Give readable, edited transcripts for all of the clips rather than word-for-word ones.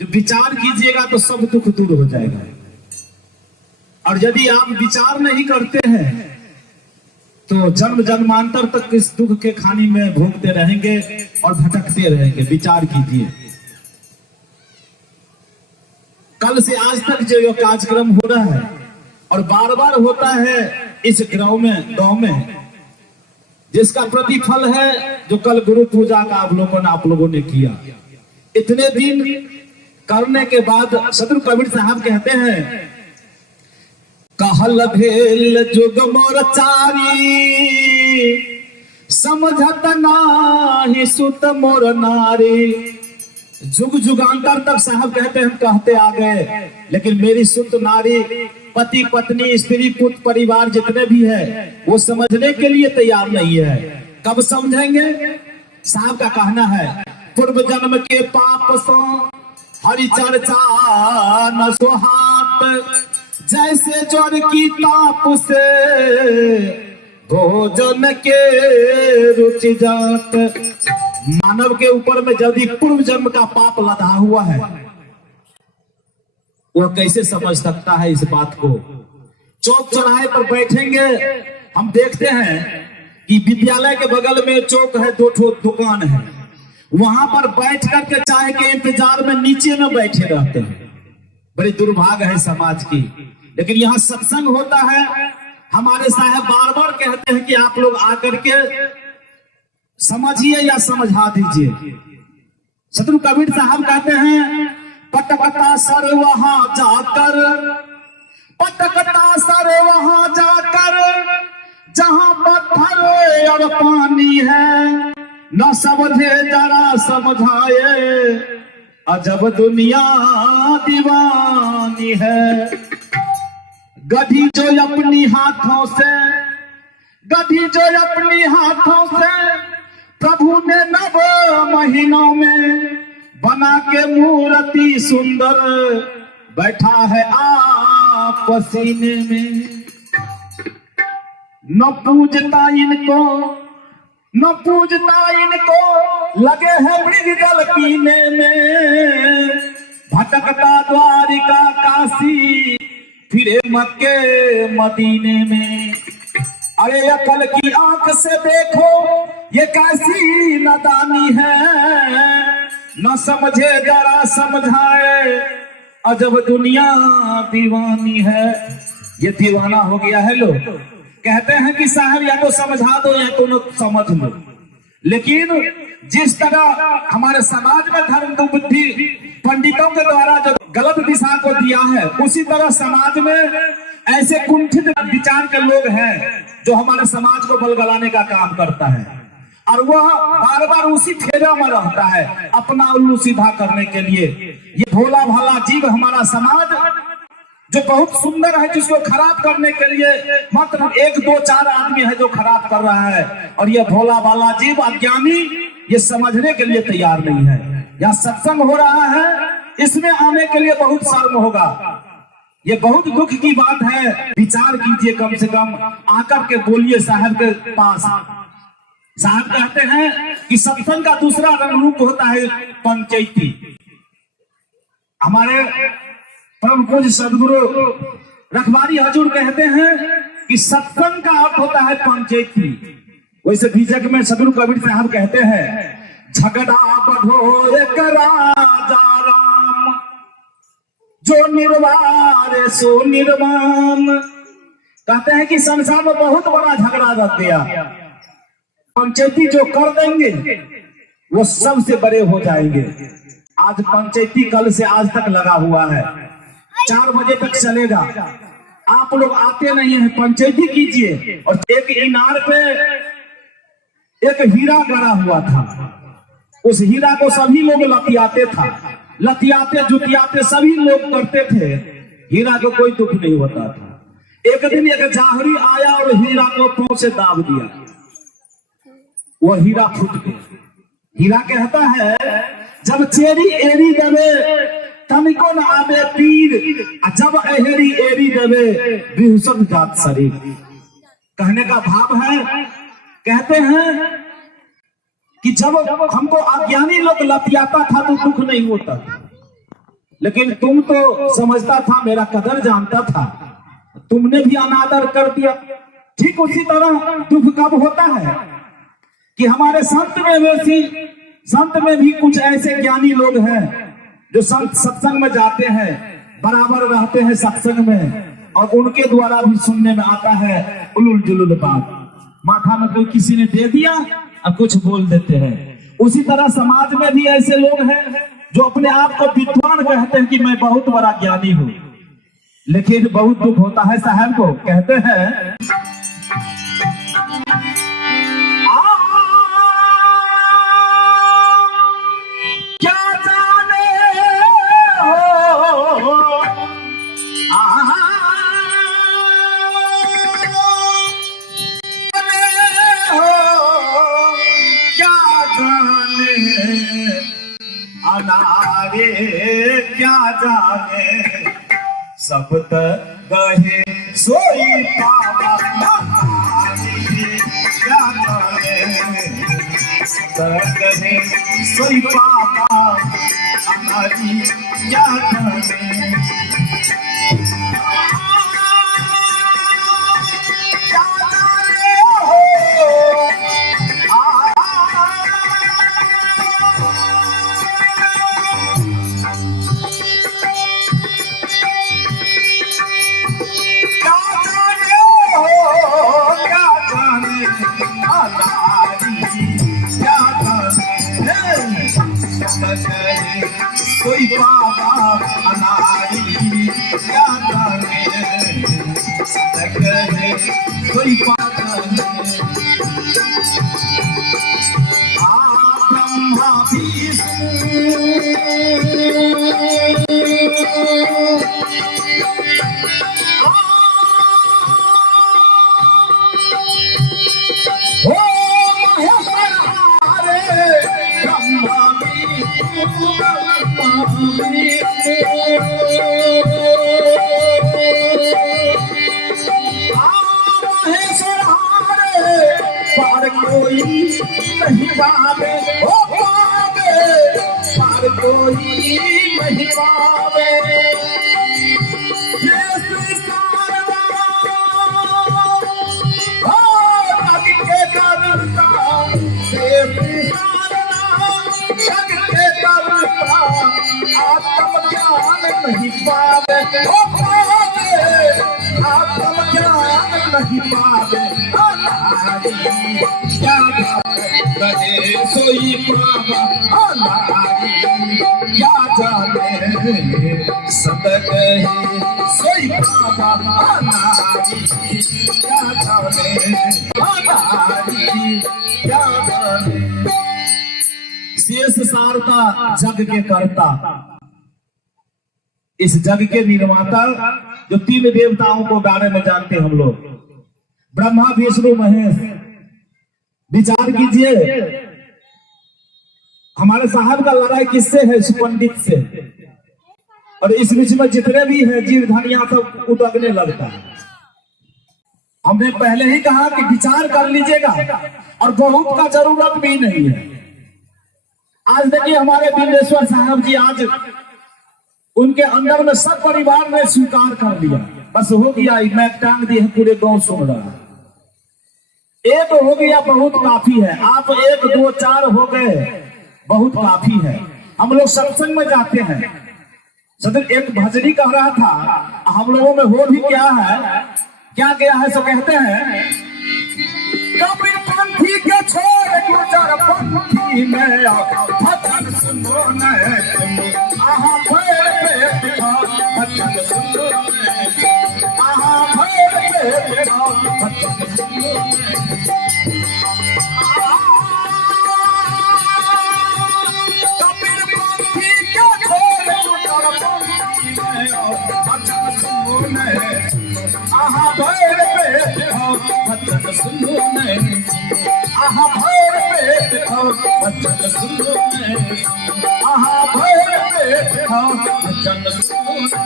जो विचार कीजिएगा तो सब दुख दूर हो जाएगा। और यदि आप विचार नहीं करते हैं तो जन्म जन्मांतर तक इस दुख के खानी में भोगते रहेंगे और भटकते रहेंगे। विचार कीजिए, कल से आज तक जो कार्यक्रम हो रहा है और बार बार होता है इस गांव में, जिसका प्रतिफल है जो कल गुरु पूजा का अवलोकन आप लोगों ने किया। इतने दिन करने के बाद सदगुरु कबीर साहब कहते हैं, कहल भेल जुग मोर चारी, समझत नाही सुत मोर नारी। जुग जुगांतर तक साहब कहते हैं कहते आ गए, लेकिन मेरी सुत नारी, पति पत्नी स्त्री पुत्र परिवार जितने भी है वो समझने के लिए तैयार नहीं है। कब समझेंगे? साहब का कहना है, पूर्व जन्म के पाप सो हरि चर्चा न सुहात, जैसे ज्वर की ताप से भोजन के रुचि जात। मानव के ऊपर में यदि पूर्व जन्म का पाप लदा हुआ है, वह कैसे समझ सकता है इस बात को? चौक चौराहे पर बैठेंगे, हम देखते हैं कि विद्यालय के बगल में चौक है, दो ठो दुकान है, वहां पर बैठ करके चाय के इंतजार में नीचे में बैठे रहते हैं। बड़ी दुर्भाग्य है समाज की। लेकिन यहाँ सत्संग होता है, हमारे साहब बार बार कहते हैं कि आप लोग आकर के समझिए या समझा दीजिए। सदगुरु कबीर साहब कहते हैं, पटकता सर वहां जाकर, पटकता सर वहां जाकर, जहां पत्थर और पानी है, न समझे जरा समझाए, अजब दुनिया दीवानी है। गधी जो अपनी हाथों से, गधी जो अपनी हाथों से प्रभु ने नव महीनों में बना के मूर्ति सुंदर, बैठा है आप पसीने में। न पूजता इनको, न पूजता इनको, लगे हैं मृगजल पीने में। भटकता द्वारिका काशी, फिरे मक्के मदीने में। अरे अकल की आंख से देखो ये कैसी नादानी है, न समझे जरा समझाए, अजब दुनिया दीवानी है। ये दीवाना हो गया है लोग। कहते हैं कि साहब या तो समझा दो या तो समझ लो। लेकिन जिस तरह हमारे समाज में धर्म बुद्धि पंडितों के द्वारा जो गलत दिशा को दिया है, उसी तरह समाज में ऐसे कुंठित विचार के लोग हैं जो हमारे समाज को बलगलाने का काम करता है, और वह बार बार उसी फेरा में रहता है अपना उल्लू सीधा करने के लिए। ये भोला भाला जीव हमारा समाज जो बहुत सुंदर है, जिसको खराब करने के लिए मात्र 1 2 4 आदमी है जो खराब कर रहा है, और ये भोला भाला जीव अज्ञानी ये समझने के लिए तैयार नहीं है। यहाँ सत्संग हो रहा है, इसमें आने के लिए बहुत शर्म होगा। ये बहुत दुख की बात है। विचार कीजिए, कम से कम आकर के बोलिए साहब के पास। साहब कहते हैं कि सत्संग का दूसरा रंग रूप होता है पंचायती। हमारे परम पूज्य सदगुरु रखवारी हजूर कहते हैं कि सत्संग का अर्थ होता है पंचायती। वैसे बीजक में सदगुरु कबीर साहब कहते हैं, झगड़ा बढ़ो एक राजा राम, जो निर्वार सो निर्वाण। कहते हैं कि संसार में बहुत बड़ा झगड़ा रख दिया, पंचायती जो कर देंगे वो सबसे बड़े हो जाएंगे। आज पंचायती कल से आज तक लगा हुआ है, 4 बजे तक चलेगा। आप लोग आते नहीं हैं, पंचायती कीजिए। और एक इनार पे एक हीरा गड़ा हुआ था, उस हीरा को सभी लोग लतियाते था, लतियाते जुतियाते सभी लोग करते थे। हीरा को कोई दुख नहीं होता था। एक दिन एक जाहरी आया और हीरा को पांव से दाब दिया, वो हीरा फूट गया। हीरा कहता है, जब चेरी एरी देवे तनिको न आवे पीर, जब एहरी एरी देवे बिहुसन जात शरीर। कहने का भाव है, कहते हैं कि जब हमको अज्ञानी लोग लतियाता था तो दुख नहीं होता था, लेकिन तुम तो समझता था, मेरा कदर जानता था, तुमने भी अनादर कर दिया। ठीक उसी तरह दुख कब होता है कि हमारे संत में भी कुछ ऐसे ज्ञानी लोग हैं जो संत सत्संग में जाते हैं, बराबर रहते हैं सत्संग में, और उनके द्वारा भी सुनने में आता है उलुल जुलुल बात। माथा में कोई किसी ने दे दिया और कुछ बोल देते हैं। उसी तरह समाज में भी ऐसे लोग हैं जो अपने आप को विद्वान कहते हैं कि मैं बहुत बड़ा ज्ञानी हूं, लेकिन बहुत दुख होता है साहब को। कहते हैं क्या जाने हो, क्या जाने अनारे, क्या जाने सब गहे सोई पावा, क्या जाने सब गहे सोई पावा हमारी, क्या जाने कोई बाबा अनारी, क्या जाने सदगहे कोई बाबा ब्रह्मा पार कोई नहीं पावे, ओ पावे पार कोई नहीं पावे। आत्मज्ञान नहीं पावे, ओ पावे आत्मज्ञान नहीं पावे, क्या जाने सोई पावा अनारी, क्या जाने सब गहे सोई पावा अनारी, क्या जाने अनारी, क्या जाने। शेष सारता जग के कर्ता, इस जग के निर्माता, जो तीन देवताओं को बारे में जानते हम लोग, ब्रह्मा विष्णु महेश। विचार कीजिए, हमारे साहब का लड़ाई किससे है? इस पंडित से। और इस बीच में जितने भी है जीव धनिया सब उदगने लगता है। हमने पहले ही कहा कि विचार कर लीजिएगा, और बहुत का जरूरत भी नहीं है। आज देखिए हमारे बिंदेश्वर साहब जी, आज उनके अंदर में सब परिवार ने स्वीकार कर लिया, बस हो गया, मैं टांग दी है, पूरे गांव सुन रहा है। एक हो गया बहुत काफी है, आप 1 2 4 हो गए बहुत काफी है। हम लोग सत्संग में जाते हैं, सदन एक भजनी कह रहा था, हम लोगों में हो भी क्या है, क्या गया है, सो कहते हैं कबीर पंथी के छोड़ गुजर पंथी में भजन सुनो न तुम, आहा भैर पे भजन सुनो, आहा भैर पे भजन सुनो। कबीर पंथी के छोड़ गुजर पंथी में भजन सुनो न, आहा भैर पे भजन सुनो न, आहा भैर पे भजन सुनो न, आहा भैर पे भजन सुनो न।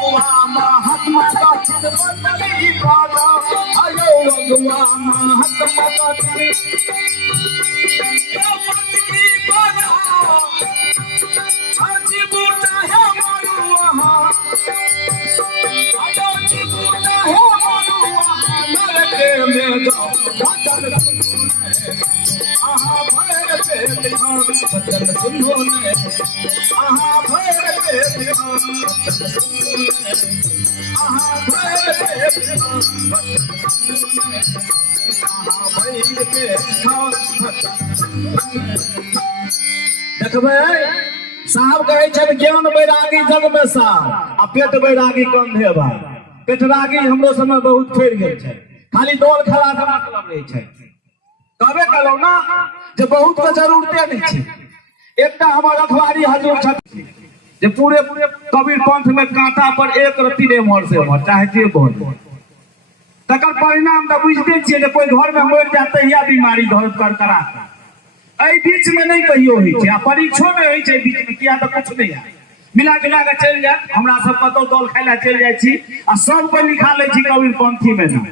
गुआ महात्मा का चित बदली बाबा, आयो गुआ महात्मा का चित बदली बाबा, आज आहा भैर के बिहान आहा भैर के बिहान आहा भैर के देखबै साहब कहै छथि ज्ञान बैरागी जग में सार आ पेट बैरागी कंधे भाई पेटरागी हमरो समय बहुत फैल गेल छै खाली दौड़ खेला से मतलब रहे छै कहबे कहलौ ना जे बहुत के जरूरते नहीं छै एकटा हमर अखबारी हजूर छथि जे पूरे कबीर पंथ में कांटा पर एक रत्ती नहीं मर से मर चाहे जे बोल तकर परिणाम तो बुझते छियै जे कोई घर में मर जाते या बीमारी घर कर करा एहि बीच में नहीं कहियो होइ छै आ परीक्षो में होइ छै बीच में किया तो कुछ नहीं है मिला जुला के चल जात हमरा सब कतौ दौड़ खाय ला चल जाइ छी आ सब कोई लिखा ले छी कबीर पंथी में ना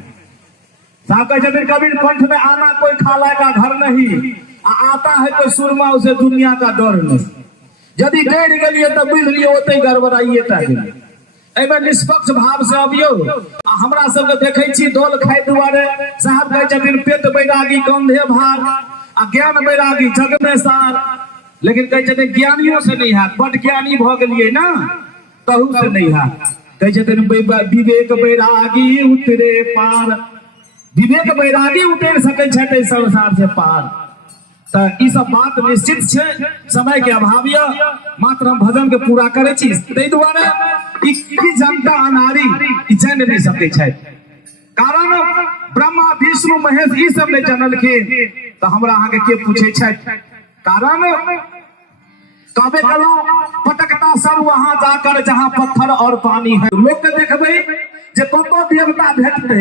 साहब कहे छथिन कबीर पंथ में आना कोई खाला का घर नहीं आता है कोई सुरमा उसे दुनिया का डर नहीं यदि डर गलिए तो बुझ लियो ओते गड़बड़ाइए टा गेलिए एमे निष्पक्ष भाव से अबियो आ हमरा सब के देखै छी दौड़ खाय दुआरे साहब कहे छथिन पेट बैरागी कंधे भार आ ज्ञान बैरागी जग में सार लेकिन कहे छथिन ज्ञानियों से नहीं है बड़ ज्ञानी भ गेलिए ना तहू से नहीं है कहे छथिन विवेक बैरागी उतरे पार विवेक बैरागी उतर सकै छै संसार से पार तो ई सब बात निश्चित छै समय के अभाव या मात्र हम भजन के पूरा करे छी तै दुआरे ई जनता अनारी ई जान नहीं सकै छै कारण ब्रह्मा विष्णु महेश ई सब नहीं जानलखिन तो हमरा अहाँ के पूछे छै कारण कहबे कलो पटकता सब वहां जाकर जहां पत्थर और पानी है लोग के देखबै जे कतो देवता भेटते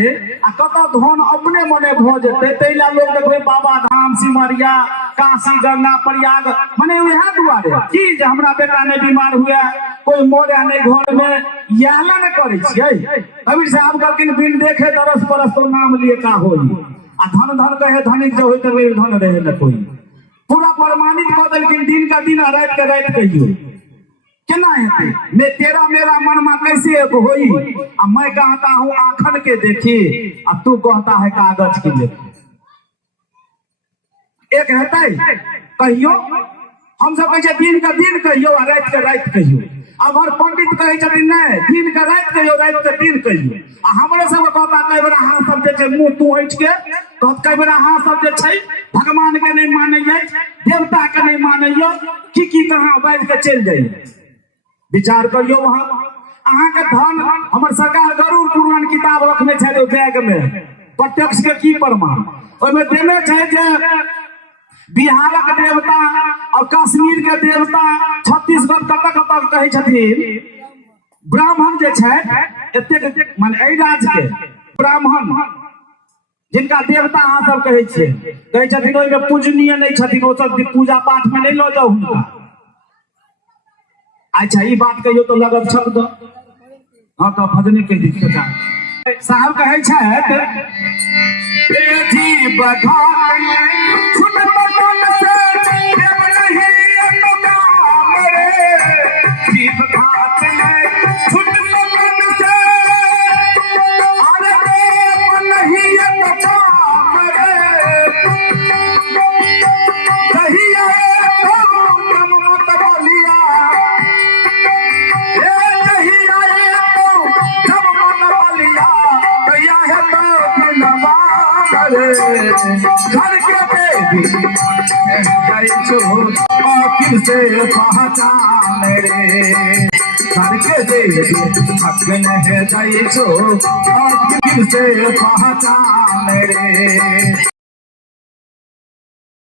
आ कतो धन अपने मने भ जेते तैला लोग देखबै बाबा धाम सिमरिया काशी गंगा प्रयाग माने उहे दुआरे की जे हमरा बेटा ने बीमार हुआ कोई मोरे नहीं घर में याला न करे छियै कबीर साहब कहलखिन बिन देखे तरस परस तो नाम लिए का होई आ धन धन कहे धनिक जो होई त धन रहे न कोई पूरा प्रमाणित कर देलखिन दिन का दिन रात का रात कहियो केना हेते मैं तेरा मेरा मन में कैसे एक होई आ मैं कहता हूँ आखन के देखी आ तू कहता है कागज की लेखी एक हेतै कहियो हम सब कहै छै दिन का दिन कहियो आ रात का रात कहियो अब हर पंडित कहै छथिन नै दिन का रात कहियो रात का दिन कहियो आ हमरो सब कहता कई बेर अहाँ सब जे छै मुंह तू हट के कहत कई बेर अहाँ सब जे छै भगवान के नहीं मानैयै देवता के नहीं मानैयै की कहां बाज के चल जाइए विचार करियो वहां अहाँ के धन हमर सरकार गरुड़ पुराण किताब रखने छै बैग में प्रत्यक्ष के की प्रमाण ओमे देने छै जे बिहारक देवता और कश्मीर के देवता छत्तीसगढ़ कतक कतक कहे छथिन ब्राह्मण जे छै एते माने एहि राज्य के ब्राह्मण जिनका देवता अहाँ सब कहे छथिन ओहि में पूजनीय नहीं छथिन ओ सब पूजा पाठ में नहीं लो जाओ हुनका अच्छा ये बात कहियो तो लगत शब्द हाँ तो भजने के दिक्कत साहब कहे छथि बेटी बखान छुट बटन से प्रेम नहीं काम रे जीव घाट में छुट बटन से अरे प्रेम नहीं काम रे कही आए तो नम मत बोलिया घर के बेबी फिर से पहचान रे घर के देवी हक है जाई छो फिर से पहचान रे